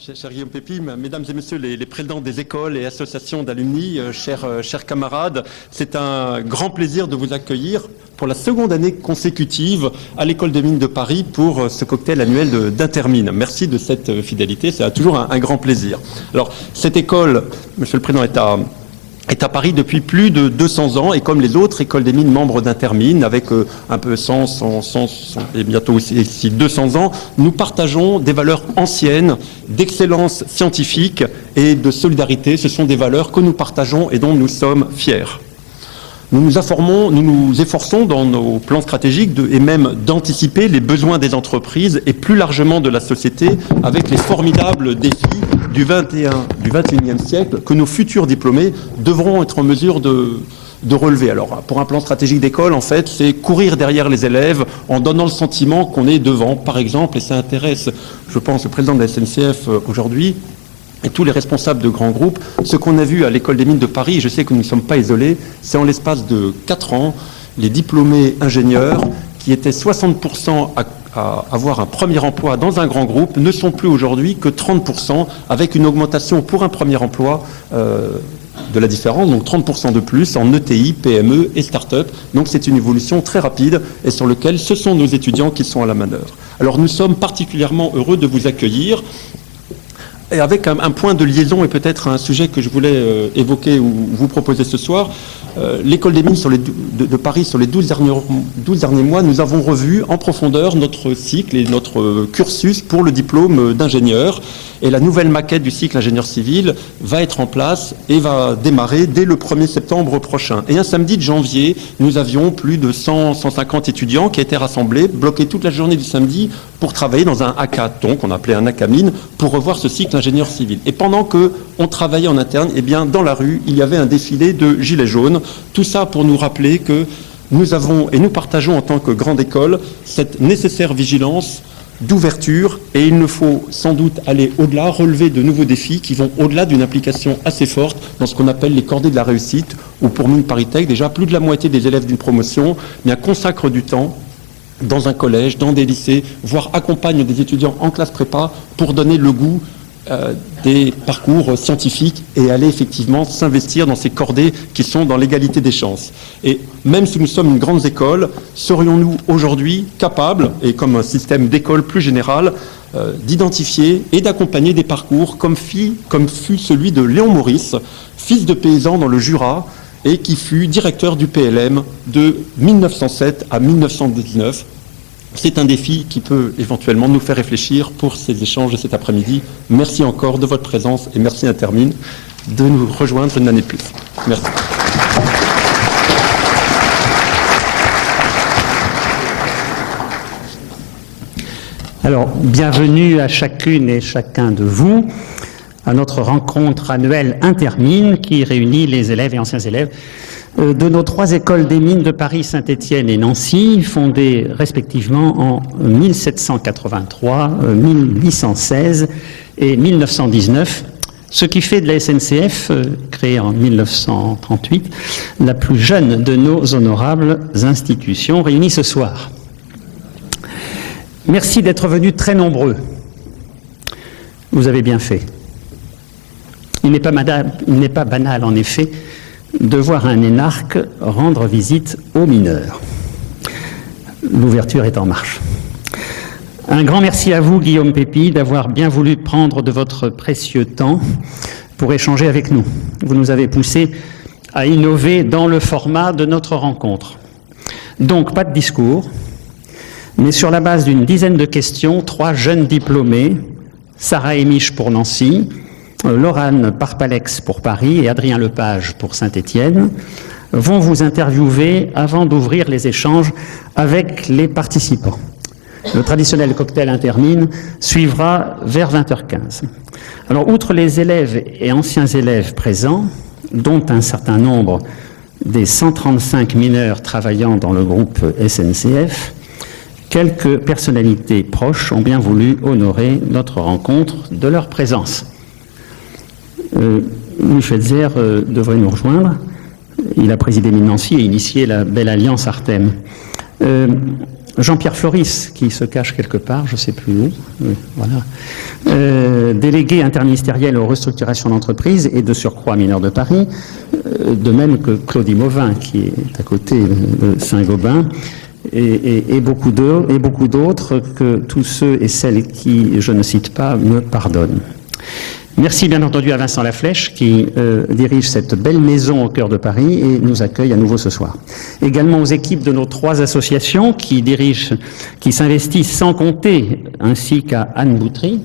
Cher Guillaume Pépi, mesdames et messieurs les présidents des écoles et associations d'alumni, chers camarades, c'est un grand plaisir de vous accueillir pour la seconde année consécutive à l'École des Mines de Paris pour ce cocktail annuel d'Intermine. Merci de cette fidélité, c'est toujours un grand plaisir. Alors, cette école, Monsieur le Président, est à Paris depuis plus de 200 ans, et comme les autres écoles des mines membres d'Intermine, avec un peu 100 et bientôt aussi 200 ans, nous partageons des valeurs anciennes d'excellence scientifique et de solidarité. Ce sont des valeurs que nous partageons et dont nous sommes fiers. Nous nous efforçons dans nos plans stratégiques et même d'anticiper les besoins des entreprises et plus largement de la société avec les formidables défis du 21e siècle que nos futurs diplômés devront être en mesure de relever. Alors, pour un plan stratégique d'école, en fait, c'est courir derrière les élèves en donnant le sentiment qu'on est devant, par exemple, et ça intéresse, je pense, le président de la SNCF aujourd'hui, et tous les responsables de grands groupes. Ce qu'on a vu à l'École des Mines de Paris, et je sais que nous ne sommes pas isolés, c'est en l'espace de 4 ans, les diplômés ingénieurs, qui étaient 60% à avoir un premier emploi dans un grand groupe, ne sont plus aujourd'hui que 30%, avec une augmentation pour un premier emploi de la différence, donc 30% de plus en ETI, PME et start-up. Donc c'est une évolution très rapide et sur laquelle ce sont nos étudiants qui sont à la manœuvre. Alors nous sommes particulièrement heureux de vous accueillir. Et avec un point de liaison et peut-être un sujet que je voulais évoquer ou vous proposer ce soir, l'École des Mines de Paris, sur les 12 derniers mois, nous avons revu en profondeur notre cycle et notre cursus pour le diplôme d'ingénieur. Et la nouvelle maquette du cycle ingénieur civil va être en place et va démarrer dès le 1er septembre prochain. Et un samedi de janvier, nous avions plus de 150 étudiants qui étaient rassemblés, bloqués toute la journée du samedi pour travailler dans un hackathon qu'on appelait un hackamine pour revoir ce cycle ingénieur civil. Et pendant qu'on travaillait en interne, eh bien, dans la rue, il y avait un défilé de gilets jaunes. Tout ça pour nous rappeler que nous avons et nous partageons en tant que grande école cette nécessaire vigilance d'ouverture, et il nous faut sans doute aller au-delà, relever de nouveaux défis qui vont au-delà d'une implication assez forte dans ce qu'on appelle les cordées de la réussite, où pour Mines ParisTech, déjà plus de la moitié des élèves d'une promotion consacrent du temps dans un collège, dans des lycées, voire accompagnent des étudiants en classe prépa pour donner le goût des parcours scientifiques et aller effectivement s'investir dans ces cordées qui sont dans l'égalité des chances. Et même si nous sommes une grande école, serions-nous aujourd'hui capables, et comme un système d'école plus général, d'identifier et d'accompagner des parcours comme fut celui de Léon Maurice, fils de paysan dans le Jura, et qui fut directeur du PLM de 1907 à 1919. C'est un défi qui peut éventuellement nous faire réfléchir pour ces échanges de cet après-midi. Merci encore de votre présence et merci Intermine de nous rejoindre une année de plus. Merci. Alors, bienvenue à chacune et chacun de vous à notre rencontre annuelle Intermine qui réunit les élèves et anciens élèves de nos 3 écoles des mines de Paris, Saint-Étienne et Nancy, fondées respectivement en 1783, 1816 et 1919, ce qui fait de la SNCF, créée en 1938, la plus jeune de nos honorables institutions réunies ce soir. Merci d'être venus très nombreux. Vous avez bien fait. Il n'est pas banal, en effet, de voir un énarque rendre visite aux mineurs. L'ouverture est en marche. Un grand merci à vous, Guillaume Pépi, d'avoir bien voulu prendre de votre précieux temps pour échanger avec nous. Vous nous avez poussé à innover dans le format de notre rencontre. Donc, pas de discours, mais sur la base d'une dizaine de questions, 3 jeunes diplômés, Sarah Emiche pour Nancy, Laurane Parpalex pour Paris et Adrien Lepage pour Saint-Étienne, vont vous interviewer avant d'ouvrir les échanges avec les participants. Le traditionnel cocktail Intermine suivra vers 20h15. Alors, outre les élèves et anciens élèves présents, dont un certain nombre des 135 mineurs travaillant dans le groupe SNCF, quelques personnalités proches ont bien voulu honorer notre rencontre de leur présence. Louis Schweitzer devrait nous rejoindre. Il a présidé Mines Nancy et initié la belle alliance Artem. Jean-Pierre Floris, qui se cache quelque part, je ne sais plus où, oui, voilà, délégué interministériel aux restructurations d'entreprises et de surcroît mineur de Paris, de même que Claudie Mauvin, qui est à côté de Saint-Gobain, et beaucoup d'autres, que tous ceux et celles qui je ne cite pas me pardonnent. Merci bien entendu à Vincent Laflèche qui dirige cette belle maison au cœur de Paris et nous accueille à nouveau ce soir. Également aux équipes de nos 3 associations qui s'investissent sans compter, ainsi qu'à Anne Boutry,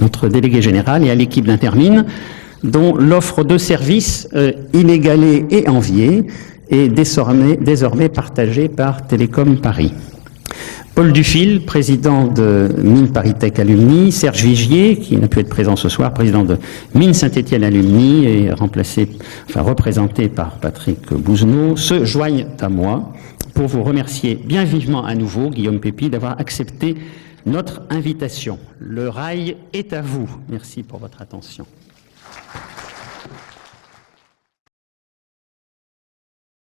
notre déléguée générale, et à l'équipe d'Intermine, dont l'offre de services inégalée et enviée est désormais partagée par Télécom Paris. Paul Dufil, président de Mines ParisTech Alumni, Serge Vigier, qui n'a pu être présent ce soir, président de Mines Saint-Étienne Alumni et représenté par Patrick Bouzenot, se joignent à moi pour vous remercier bien vivement à nouveau, Guillaume Pépi, d'avoir accepté notre invitation. Le rail est à vous. Merci pour votre attention.